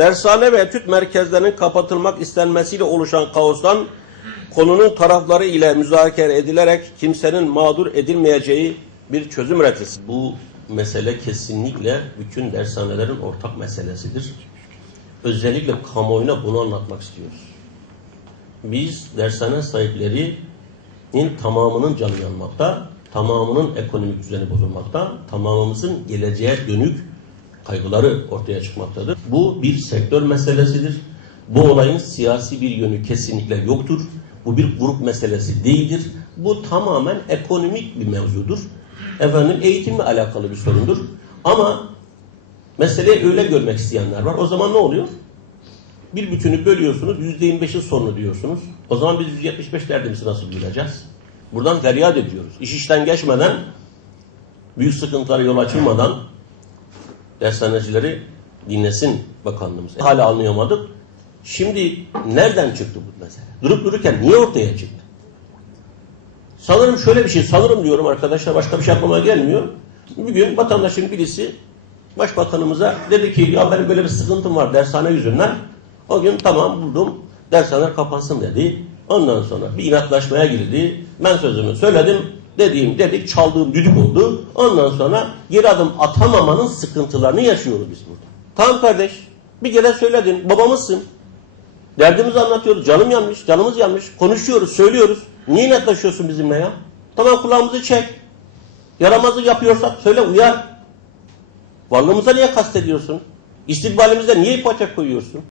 Dershane ve etüt merkezlerinin kapatılmak istenmesiyle oluşan kaostan konunun tarafları ile müzakere edilerek kimsenin mağdur edilmeyeceği bir çözüm üretilsin. Bu mesele kesinlikle bütün dershanelerin ortak meselesidir. Özellikle kamuoyuna bunu anlatmak istiyoruz. Biz dershane sahiplerinin tamamının canı yanmakta, tamamının ekonomik düzeni bozulmakta, tamamımızın geleceğe dönük kaygıları ortaya çıkmaktadır. Bu bir sektör meselesidir. Bu olayın siyasi bir yönü kesinlikle yoktur. Bu bir grup meselesi değildir. Bu tamamen ekonomik bir mevzudur. Eğitimle alakalı bir sorundur. Ama meseleyi öyle görmek isteyenler var. O zaman ne oluyor? Bir bütünü bölüyorsunuz, %25'in sorunu diyorsunuz. O zaman biz 175 derdimizi nasıl duyuracağız? Buradan feryat ediyoruz. İş işten geçmeden, büyük sıkıntılara yol açılmadan dershanecileri dinlesin bakanlığımız. Hala anlayamadık. Şimdi nereden çıktı bu mesele? Durup dururken niye ortaya çıktı? Sanırım şöyle bir şey, sanırım diyorum arkadaşlar, başka bir şey aklıma gelmiyor. Bir gün vatandaşın birisi başbakanımıza dedi ki ya benim böyle bir sıkıntım var dershane yüzünden. O gün tamam buldum, dershaneler kapansın dedi. Ondan sonra bir inatlaşmaya girdi. Ben sözümü söyledim, dediğim dedik, çaldığım düdük oldu. Ondan sonra geri adım atamamanın sıkıntılarını yaşıyoruz biz burada. Tamam kardeş, bir kere söyledin, babamızsın. Derdimizi anlatıyoruz, canım yanmış, canımız yanmış, konuşuyoruz, söylüyoruz. Niye inatlaşıyorsun bizimle ya? Tamam kulağımızı çek. Yaramazlık yapıyorsak söyle, uyar. Varlığımıza niye kastediyorsun? İstikbalimize niye ipotek koyuyorsun?